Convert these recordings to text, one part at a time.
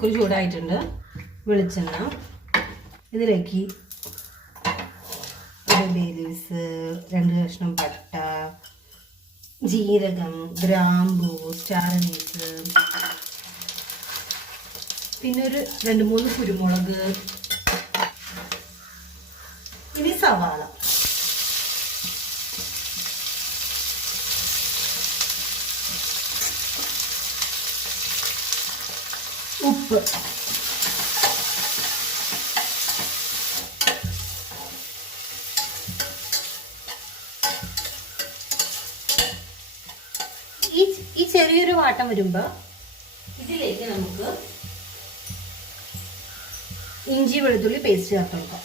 Cooker ചൂടായിട്ടുണ്ട്. വെളിച്ചെണ്ണ, ഇതിലേക്ക് ഒരു ബേ ലീവ്സ്, 2 കഷ്ണം പട്ട, ജീരകം, ഗ്രാമ്പൂ, സ്റ്റാർ അനീസ്, പിന്നെ ഒരു 2-3 കുരുമുളക്, ഇനി സവാള, ഉപ്പ്, ഈ ചെറിയൊരു വാട്ടം വരുമ്പോൾ ഇതിലേക്ക് നമുക്ക് ഇഞ്ചി വെളുത്തുള്ളി പേസ്റ്റ് ചേർത്ത് കൊടുക്കാം.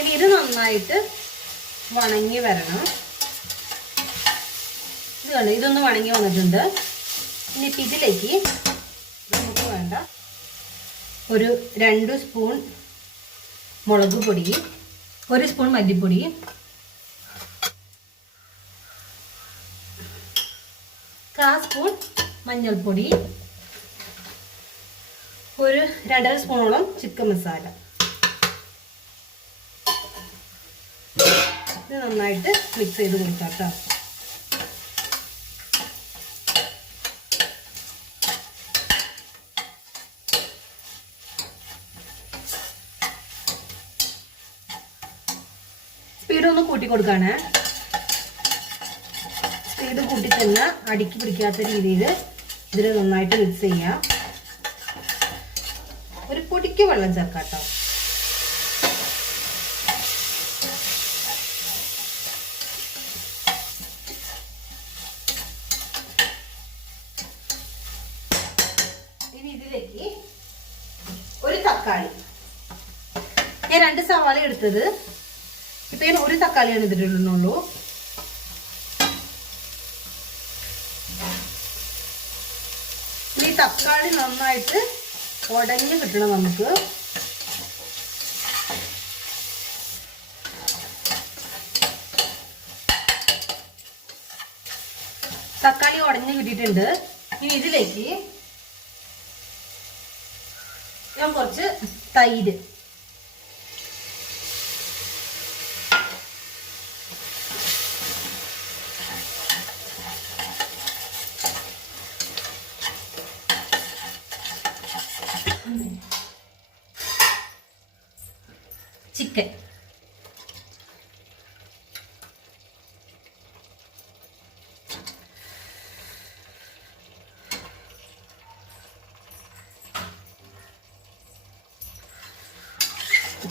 ഇനി ഇത് നന്നായിട്ട് വണങ്ങി വരണം. ഇത് കണ്ടു, ഇതൊന്ന് വണങ്ങി വന്നിട്ടുണ്ട്. ഇനിയിപ്പോൾ ഇതിലേക്ക് നമുക്ക് വേണ്ട ഒരു 2 സ്പൂൺ മുളക് പൊടി, 1 സ്പൂൺ മല്ലിപ്പൊടി, 1/4 സ്പൂൺ മഞ്ഞൾപ്പൊടി, ഒരു 2.5 സ്പൂണോളം ചിക്കൻ മസാല. ഇത് നന്നായിട്ട് മിക്സ് ചെയ്ത് കൊടുക്കാം കേട്ടോ. സ്പീഡ് ഒന്ന് കൂട്ടി കൊടുക്കാണ്. സ്പീഡ് കൂട്ടി തന്നെ അടുക്കി പിടിക്കാത്ത രീതിയിൽ ഇതിൽ നന്നായിട്ട് മിക്സ് ചെയ്യാം. ഒരു പൊടിക്ക് വെള്ളം ചേർക്കാം കേട്ടോ. ഇനി ഇതിലേക്ക് ഒരു തക്കാളി, ഞാൻ 2 സവാള എടുത്തത്, ഇപ്പൊ ഞാൻ ഒരു തക്കാളിയാണ് ഇതിലിടുന്നുള്ളൂ. ഈ തക്കാളി നന്നായിട്ട് ഉടഞ്ഞ് കിട്ടണം നമുക്ക്. തക്കാളി ഉടഞ്ഞ് കിട്ടിയിട്ടുണ്ട്. ഇനി ഇതിലേക്ക് ഞാൻ കുറച്ച് തൈര്, ചിക്കൻ,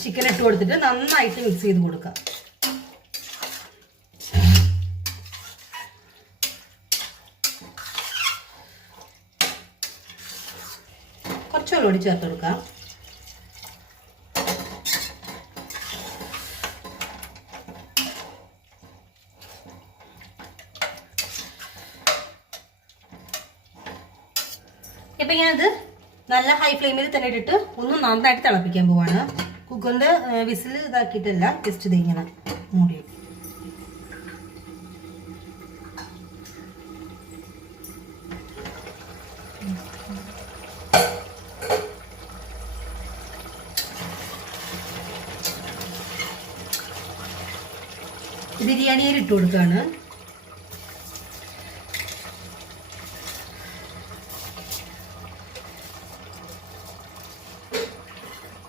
ചിക്കൻ ഇട്ട് കൊടുത്തിട്ട് നന്നായിട്ട് മിക്സ് ചെയ്ത് കൊടുക്കാം. കുറച്ച് വെള്ളം കൂടി ചേർത്ത് കൊടുക്കാം. ഇപ്പൊ ഞാനത് നല്ല ഹൈ ഫ്ലെയിമിൽ തന്നെ ഇട്ടിട്ട് ഒന്ന് നന്നായിട്ട് തിളപ്പിക്കാൻ പോവാണ്. കുക്കറിന്റെ വിസിൽ ഇതാക്കിയിട്ടല്ല, ജസ്റ്റ് ഇത് ഇങ്ങനെ മൂടി. ബിരിയാണി അരി ഇട്ട് കൊടുക്കുകയാണ്.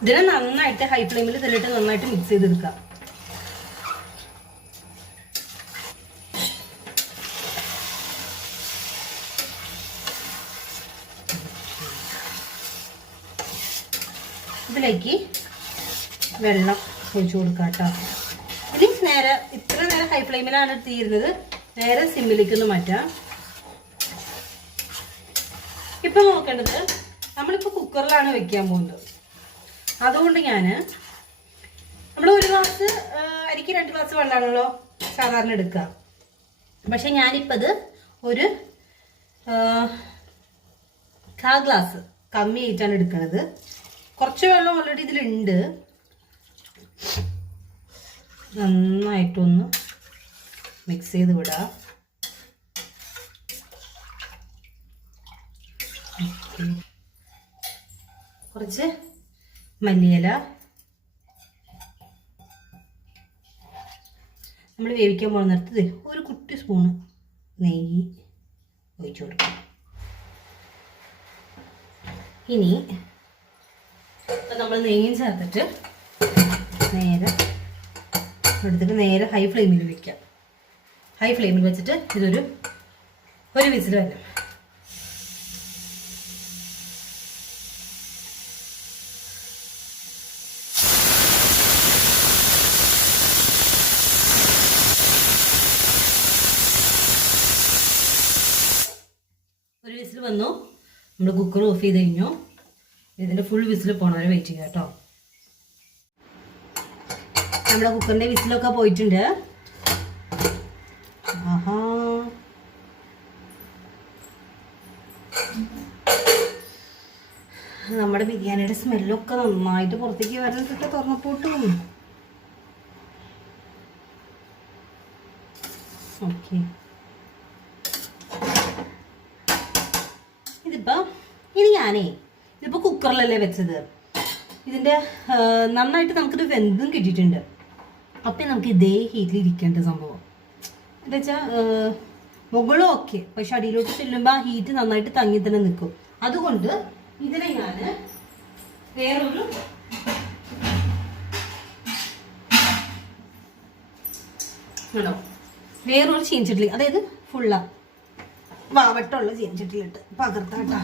ഇതിനെ നന്നായിട്ട് ഹൈ ഫ്ലെയിമിൽ തല്ലിട്ട് നന്നായിട്ട് മിക്സ് ചെയ്തെടുക്കാം. ഇതിലേക്ക് വെള്ളം ഒഴിച്ചു കൊടുക്കാം കേട്ടോ. ഇനി നേരെ ഇത്ര നേരം ഹൈ ഫ്ലെയിമിലാണ് തീരുന്നത്, നേരെ സിമ്മിലേക്ക് ഒന്ന് മാറ്റാം. ഇപ്പൊ നോക്കേണ്ടത്, നമ്മളിപ്പോ കുക്കറിലാണ് വെക്കാൻ പോകുന്നത്. അതുകൊണ്ട് നമ്മൾ 1 ഗ്ലാസ് അരിക്ക് 2 ഗ്ലാസ് വെള്ളമാണല്ലോ സാധാരണ എടുക്കുക. പക്ഷെ ഞാനിപ്പോൾ ഇത് ഒരു 1/4 ഗ്ലാസ് കമ്മി ആയിട്ടാണ് എടുക്കുന്നത്. കുറച്ച് വെള്ളം ഓൾറെഡി ഇതിലുണ്ട്. നന്നായിട്ടൊന്ന് മിക്സ് ചെയ്ത് വിടാം. കുറച്ച് മല്ലിയില, നമ്മൾ വേവിക്കാൻ പോകുന്നിടത്ത് ഒരു കുട്ടി സ്പൂണ് നെയ്യ് ഒഴിച്ചു കൊടുക്കും. ഇനി നമ്മൾ നെയ്യും ചേർത്തിട്ട് നേരെ എടുത്തിട്ട് നേരെ ഹൈ ഫ്ലെയിമിൽ വയ്ക്കാം. ഹൈ ഫ്ലെയിമിൽ വെച്ചിട്ട് ഇതൊരു വിസിൽ വരും. ഒരു വിസിൽ വന്നു. നമ്മൾ കുക്കർ ഓഫ് ചെയ്ത് കഴിഞ്ഞു. ഇതിൻ്റെ ഫുൾ വിസിൽ പോണവരെ വെയിറ്റ് ചെയ്യാം കേട്ടോ. നമ്മുടെ കുക്കറിൻ്റെ വിസിലൊക്കെ പോയിട്ടുണ്ട്. ആഹാ, നമ്മുടെ ബിരിയാണിയുടെ സ്മെല്ലൊക്കെ നന്നായിട്ട് പുറത്തേക്ക് വരുന്നിട്ട് തുറന്നപ്പോട്ടും. ഓക്കെ, ഇതിപ്പോൾ കുക്കറിലല്ലേ വെച്ചത്. ഇതിൻ്റെ നന്നായിട്ട് നമുക്കിത് വെന്തും കിട്ടിയിട്ടുണ്ട്. അപ്പം നമുക്ക് ഇതേ ഹീറ്റിൽ ഇരിക്കേണ്ട സംഭവം എന്താ വെച്ചാൽ മുകളും ഓക്കെ, പക്ഷെ അടിയിലോട്ട് ചെല്ലുമ്പോൾ ആ ഹീറ്റ് നന്നായിട്ട് തങ്ങി തന്നെ നിൽക്കും. അതുകൊണ്ട് ഇതിനെ ഞാൻ വേറൊരു ചീനച്ചട്ടിൽ, അതായത് ഫുള്ളാ വാവട്ടമുള്ള ചീനച്ചട്ടിലിട്ട് പകർത്താട്ടാ.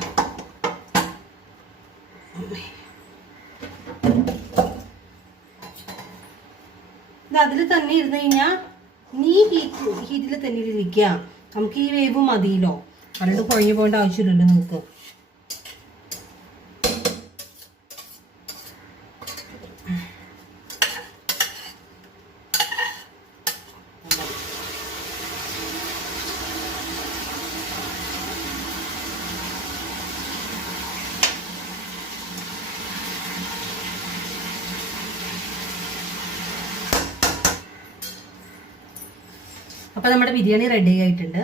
ഇത് അതിൽ തന്നെ ഇരുന്ന് കഴിഞ്ഞാൽ ഹീറ്റിൽ തന്നെ ഇരിക്കുക. നമുക്ക് ഈ വേവ് മതിയല്ലോ, അതുകൊണ്ട് കുഴഞ്ഞു പോകേണ്ട ആവശ്യമില്ലല്ലോ നമുക്ക്. അപ്പോൾ നമ്മുടെ ബിരിയാണി റെഡി ആയിട്ടുണ്ട്.